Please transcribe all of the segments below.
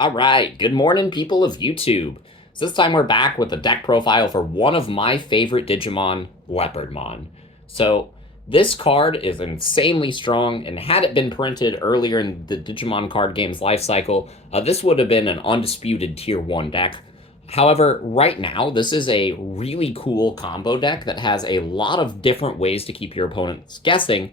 All right, good morning, people of YouTube. So this time we're back with a deck profile for one of my favorite Digimon, Leopardmon. So this card is insanely strong, and had it been printed earlier in the Digimon card game's life cycle, this would have been an undisputed Tier 1 deck. However, right now, this is a really cool combo deck that has a lot of different ways to keep your opponents guessing,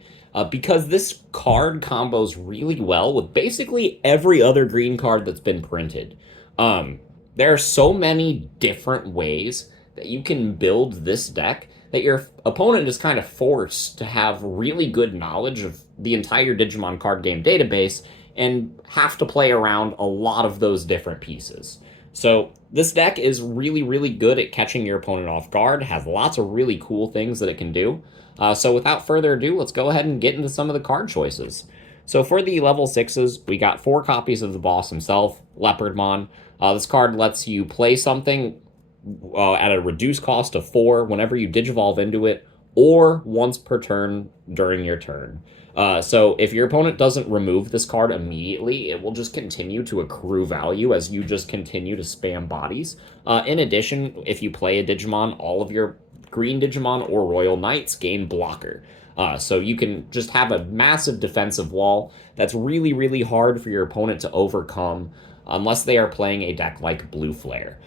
because this card combos really well with basically every other green card that's been printed. There are so many different ways that you can build this deck that your opponent is kind of forced to have really good knowledge of the entire Digimon card game database and have to play around a lot of those different pieces. So this deck is really, really good at catching your opponent off guard, has lots of really cool things that it can do. So without further ado, let's go ahead and get into some of the card choices. So for the level 6s, we got 4 copies of the boss himself, Leopardmon. This card lets you play something at a reduced cost of 4 whenever you Digivolve into it, or once per turn during your turn. So if your opponent doesn't remove this card immediately, it will just continue to accrue value as you just continue to spam bodies. In addition, if you play a Digimon, all of your green Digimon or Royal Knights gain blocker. So you can just have a massive defensive wall that's really, really hard for your opponent to overcome unless they are playing a deck like Blue Flare.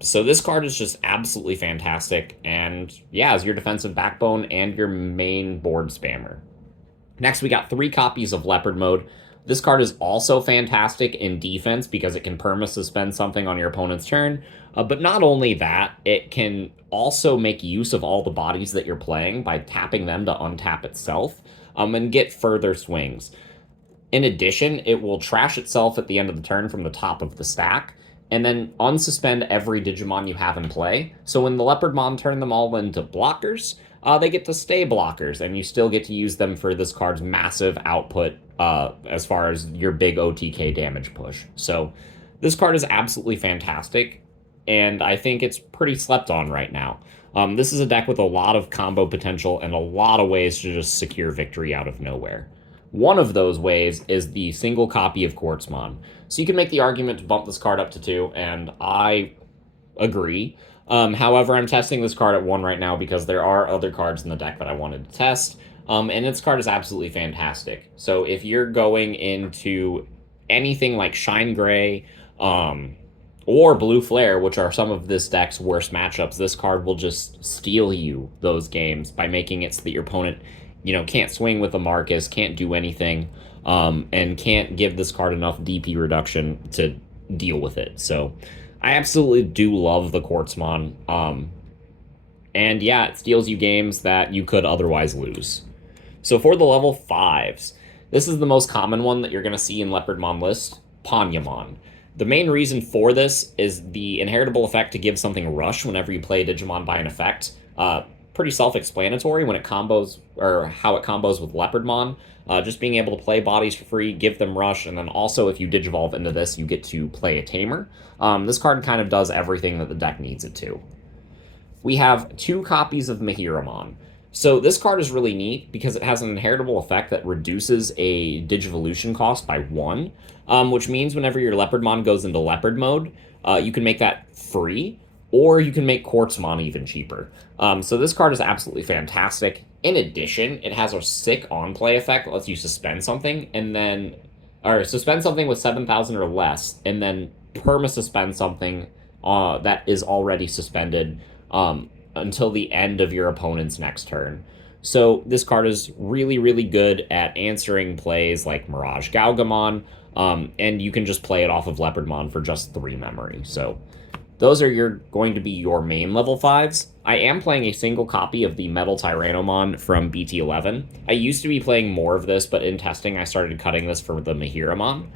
So this card is just absolutely fantastic, and yeah, as your defensive backbone and your main board spammer. Next, we got 3 copies of Leopard Mode. This card is also fantastic in defense because it can perma-suspend something on your opponent's turn. But not only that, it can also make use of all the bodies that you're playing by tapping them to untap itself and get further swings. In addition, it will trash itself at the end of the turn from the top of the stack, and then unsuspend every Digimon you have in play. So when the Leopardmon turn them all into blockers, they get to stay blockers, and you still get to use them for this card's massive output as far as your big OTK damage push. So this card is absolutely fantastic, and I think it's pretty slept on right now. This is a deck with a lot of combo potential and a lot of ways to just secure victory out of nowhere. One of those ways is the single copy of Quartzmon. So you can make the argument to bump this card up to 2, and I agree. However, I'm testing this card at 1 right now because there are other cards in the deck that I wanted to test, and this card is absolutely fantastic. So if you're going into anything like Shine Gray or Blue Flare, which are some of this deck's worst matchups, this card will just steal you those games by making it so that your opponent can't swing with a Marcus, can't do anything, and can't give this card enough DP reduction to deal with it. So I absolutely do love the Quartzmon. And yeah, it steals you games that you could otherwise lose. So for the level 5s, this is the most common one that you're going to see in Leopardmon list, Ponyamon. The main reason for this is the inheritable effect to give something rush whenever you play a Digimon by an effect. Pretty self-explanatory when it combos, or how it combos with Leopardmon. Just being able to play bodies for free, give them rush, and then also if you Digivolve into this, you get to play a Tamer. This card kind of does everything that the deck needs it to. We have 2 copies of Miragegaoga. So this card is really neat because it has an inheritable effect that reduces a Digivolution cost by 1, which means whenever your Leopardmon goes into Leopard mode, you can make that free, or you can make Quartzmon even cheaper. So this card is absolutely fantastic. In addition, it has a sick on-play effect that lets you suspend something, or suspend something with 7,000 or less, and then perma-suspend something that is already suspended until the end of your opponent's next turn. So this card is really, really good at answering plays like Miragegaogamon, and you can just play it off of Leopardmon for just 3 memory. So those are going to be your main level 5s. I am playing a single copy of the Metal Tyrannomon from BT13. I used to be playing more of this, but in testing I started cutting this for the Miragegaoga.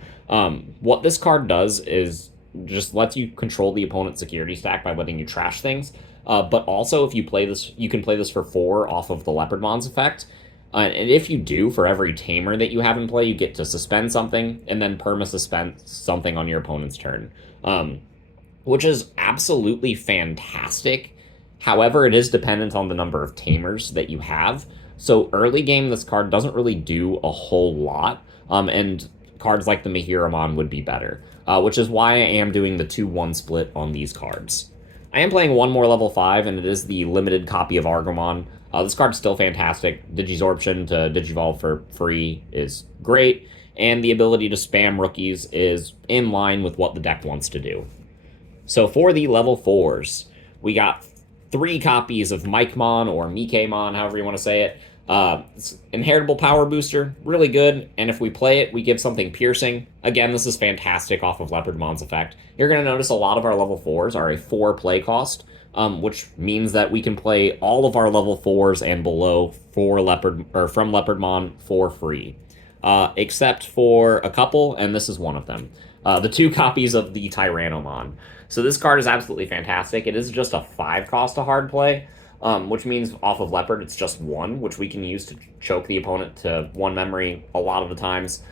What this card does is just lets you control the opponent's security stack by letting you trash things. But also, if you play this, you can play this for 4 off of the Leopardmon's effect. And if you do, for every Tamer that you have in play, you get to suspend something and then perma-suspend something on your opponent's turn. Which is absolutely fantastic. However, it is dependent on the number of Tamers that you have. So early game, this card doesn't really do a whole lot. And cards like the Miragegaoga would be better, which is why I am doing the 2-1 split on these cards. I am playing one more level 5, and it is the limited copy of Argomon. This card's still fantastic. Digisorption to Digivolve for free is great, and the ability to spam rookies is in line with what the deck wants to do. So for the level 4s, we got 3 copies of Mikemon, or Mikemon, however you want to say it. It's inheritable power booster, really good, and if we play it, we give something piercing. Again, this is fantastic off of Leopardmon's effect. You're going to notice a lot of our level 4s are a 4 play cost, which means that we can play all of our level 4s and below from Leopardmon for free. Except for a couple, and this is one of them. The 2 copies of the Tyrannomon. So this card is absolutely fantastic. It is just a 5 cost to hard play, which means off of Leopard it's just 1, which we can use to choke the opponent to 1 memory a lot of the times.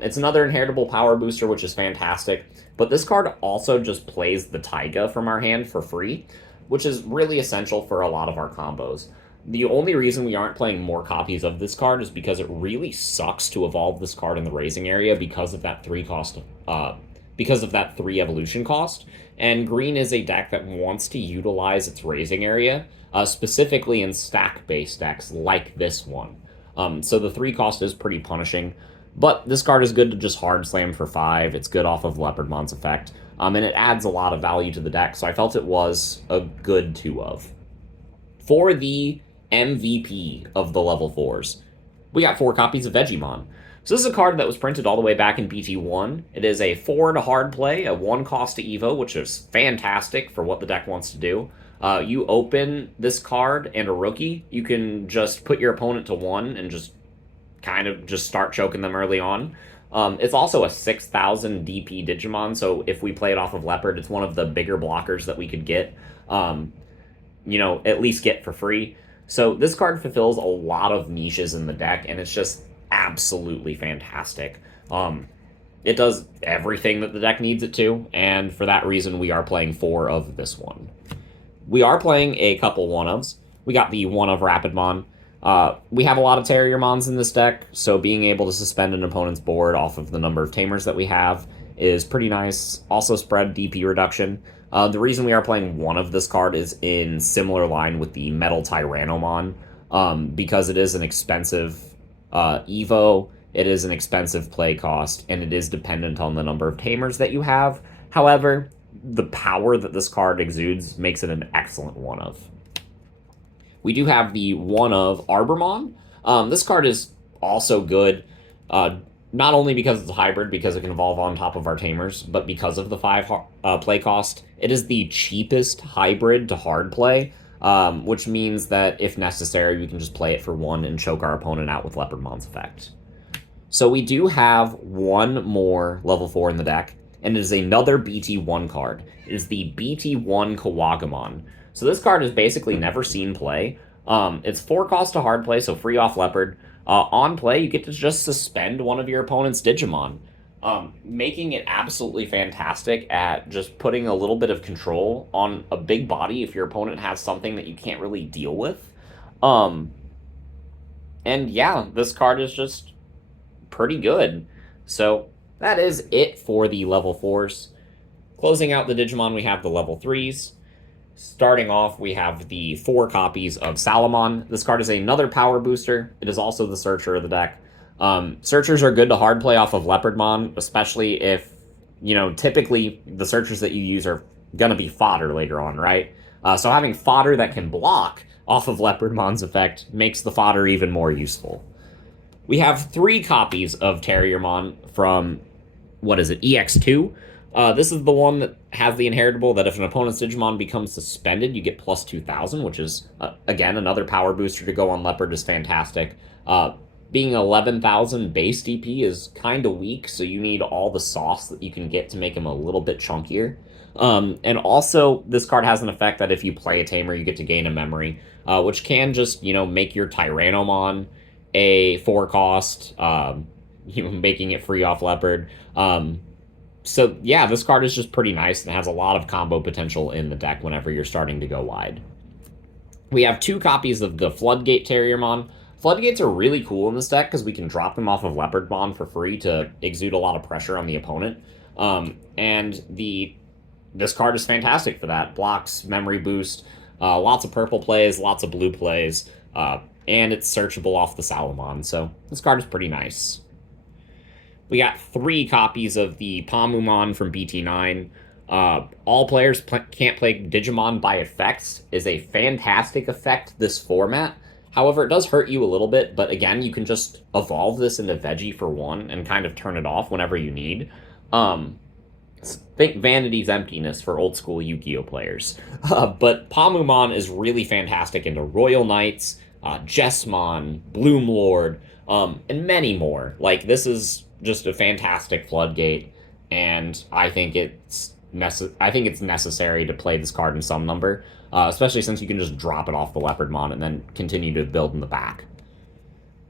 It's another inheritable power booster, which is fantastic, but this card also just plays the Taiga from our hand for free, which is really essential for a lot of our combos. The only reason we aren't playing more copies of this card is because it really sucks to evolve this card in the raising area because of that 3 evolution cost. And green is a deck that wants to utilize its raising area, specifically in stack-based decks like this one. So the 3 cost is pretty punishing, but this card is good to just hard slam for 5. It's good off of Leopardmon's effect, and it adds a lot of value to the deck, so I felt it was a good 2 of. For the MVP of the level 4s, we got 4 copies of Digimon. So this is a card that was printed all the way back in BT1. It is a 4 to hard play, a 1 cost to Evo, which is fantastic for what the deck wants to do. You open this card and a rookie, you can just put your opponent to 1 and just kind of just start choking them early on. It's also a 6,000 DP Digimon, so if we play it off of Leopard, it's one of the bigger blockers that we could get, at least get for free. So this card fulfills a lot of niches in the deck, and it's just absolutely fantastic. It does everything that the deck needs it to, and for that reason, we are playing 4 of this one. We are playing a couple 1-ofs. We got the 1 of Rapidmon. We have a lot of Terriermons in this deck, so being able to suspend an opponent's board off of the number of Tamers that we have is pretty nice. Also spread DP reduction. The reason we are playing 1 of this card is in similar line with the Metal Tyrannomon, because it is an expensive Evo, it is an expensive play cost, and it is dependent on the number of Tamers that you have. However, the power that this card exudes makes it an excellent 1-of. We do have the 1 of Arbormon. This card is also good, not only because it's a hybrid, because it can evolve on top of our Tamers, but because of the 5 play cost. It is the cheapest hybrid to hard play, which means that if necessary, we can just play it for 1 and choke our opponent out with Leopardmon's effect. So we do have 1 more level 4 in the deck, and it is another BT1 card. It is the BT1 Kawagamon. So this card is basically never seen play. It's 4 cost to hard play, so free off Leopard. On play, you get to just suspend one of your opponent's Digimon, making it absolutely fantastic at just putting a little bit of control on a big body if your opponent has something that you can't really deal with. And yeah, this card is just pretty good. So that is it for the level 4s. Closing out the Digimon, we have the level 3s. Starting off, we have the 4 copies of Salamon. This card is another power booster. It is also the Searcher of the deck. Searchers are good to hard play off of Leopardmon, especially if, typically the Searchers that you use are going to be fodder later on, right? So having fodder that can block off of Leopardmon's effect makes the fodder even more useful. We have 3 copies of Terriermon from, EX2? This is the one that has the inheritable that if an opponent's Digimon becomes suspended, you get plus 2,000, which is, again, another power booster to go on Leopard is fantastic. Being 11,000 base DP is kind of weak, so you need all the sauce that you can get to make him a little bit chunkier. And also, this card has an effect that if you play a Tamer, you get to gain a memory, which can just, make your Tyrannomon a 4 cost, making it free off Leopard. So yeah, this card is just pretty nice and has a lot of combo potential in the deck whenever you're starting to go wide. We have 2 copies of the Floodgate Terriermon. Floodgates are really cool in this deck because we can drop them off of Leopardmon for free to exude a lot of pressure on the opponent. And this card is fantastic for that. Blocks, memory boost, lots of purple plays, lots of blue plays, and it's searchable off the Salamon, so this card is pretty nice. We got 3 copies of the Palmumon from BT9. All players can't play Digimon by effects is a fantastic effect this format. However, it does hurt you a little bit, but again, you can just evolve this into Veggie for 1 and kind of turn it off whenever you need. Think Vanity's Emptiness for old school Yu-Gi-Oh players. But Palmumon is really fantastic into Royal Knights, Jessmon, Bloom Lord, and many more. Like, this is just a fantastic floodgate, and I think it's necessary to play this card in some number, especially since you can just drop it off the Leopardmon and then continue to build in the back.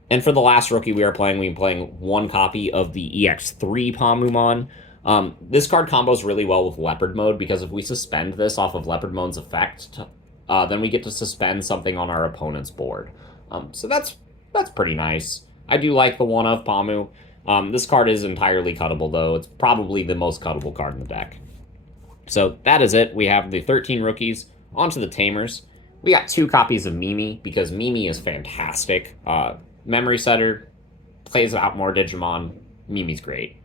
And for the last rookie we're playing 1 copy of the EX3 Palmumon. This card combos really well with Leopard mode, because if we suspend this off of Leopardmon's effect, then we get to suspend something on our opponent's board. So that's pretty nice. I do like the 1 of Palmu. This card is entirely cuttable, though. It's probably the most cuttable card in the deck. So that is it. We have the 13 rookies. On to the Tamers. We got 2 copies of Mimi, because Mimi is fantastic. Memory Setter, plays out more Digimon. Mimi's great.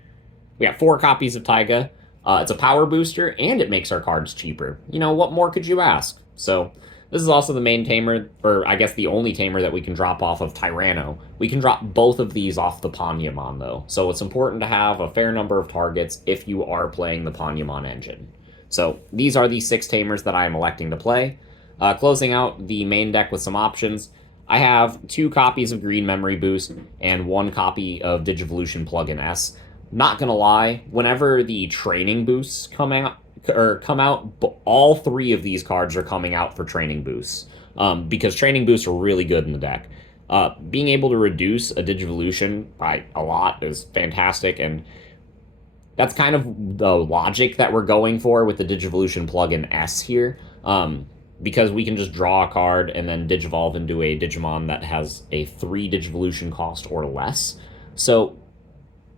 We got 4 copies of Taiga. It's a power booster, and it makes our cards cheaper. You know, what more could you ask? So this is also the main tamer, or I guess the only tamer that we can drop off of Tyranno. We can drop both of these off the Panyamon, though. So it's important to have a fair number of targets if you are playing the Panyamon engine. So these are the 6 tamers that I am electing to play. Closing out the main deck with some options, I have 2 copies of Green Memory Boost and 1 copy of Digivolution Plugin S. Not gonna lie, whenever the training boosts come out, all 3 of these cards are coming out for training boosts, because training boosts are really good in the deck. Being able to reduce a Digivolution by a lot is fantastic, and that's kind of the logic that we're going for with the Digivolution plugin S here, because we can just draw a card and then Digivolve into a Digimon that has a 3 Digivolution cost or less. So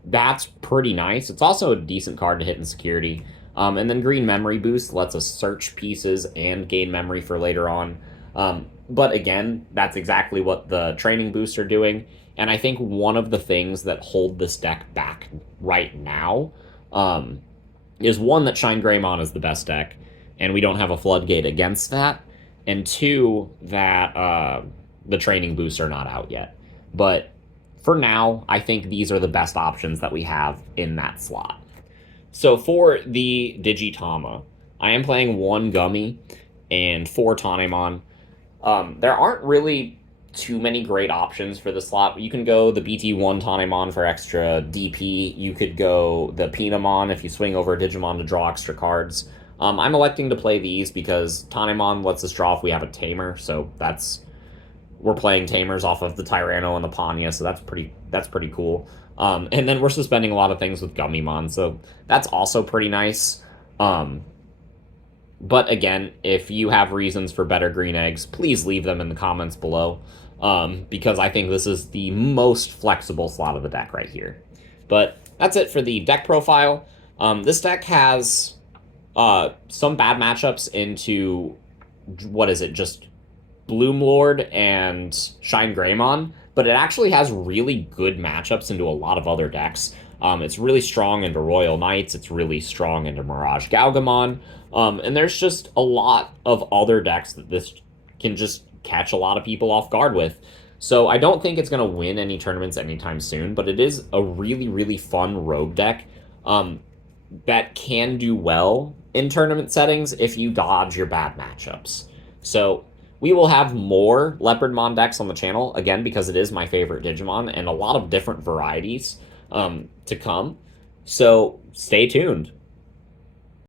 that's pretty nice. It's also a decent card to hit in security. And then Green Memory Boost lets us search pieces and gain memory for later on. But again, that's exactly what the training boosts are doing. And I think one of the things that hold this deck back right now is, 1, that Shinegreymon is the best deck, and we don't have a floodgate against that. And 2, that the training boosts are not out yet. But for now, I think these are the best options that we have in that slot. So for the Digitama, I am playing 1 Gummy and 4 Tanemon. There aren't really too many great options for the slot. You can go the BT1 Tanemon for extra DP. You could go the Pinamon if you swing over a Digimon to draw extra cards. I'm electing to play these because Tanemon lets us draw if we have a Tamer, so we're playing Tamers off of the Tyranno and the Panya, so that's pretty cool. And then we're suspending a lot of things with Gummymon, so that's also pretty nice. But again, if you have reasons for better green eggs, please leave them in the comments below, because I think this is the most flexible slot of the deck right here. But that's it for the deck profile. This deck has some bad matchups into, just Bloom Lord and Shinegreymon, but it actually has really good matchups into a lot of other decks. It's really strong into Royal Knights, it's really strong into Miragegaogamon, and there's just a lot of other decks that this can just catch a lot of people off guard with. So I don't think it's going to win any tournaments anytime soon, but it is a really, really fun rogue deck that can do well in tournament settings if you dodge your bad matchups. So we will have more Leopardmon decks on the channel, again, because it is my favorite Digimon, and a lot of different varieties to come. So stay tuned.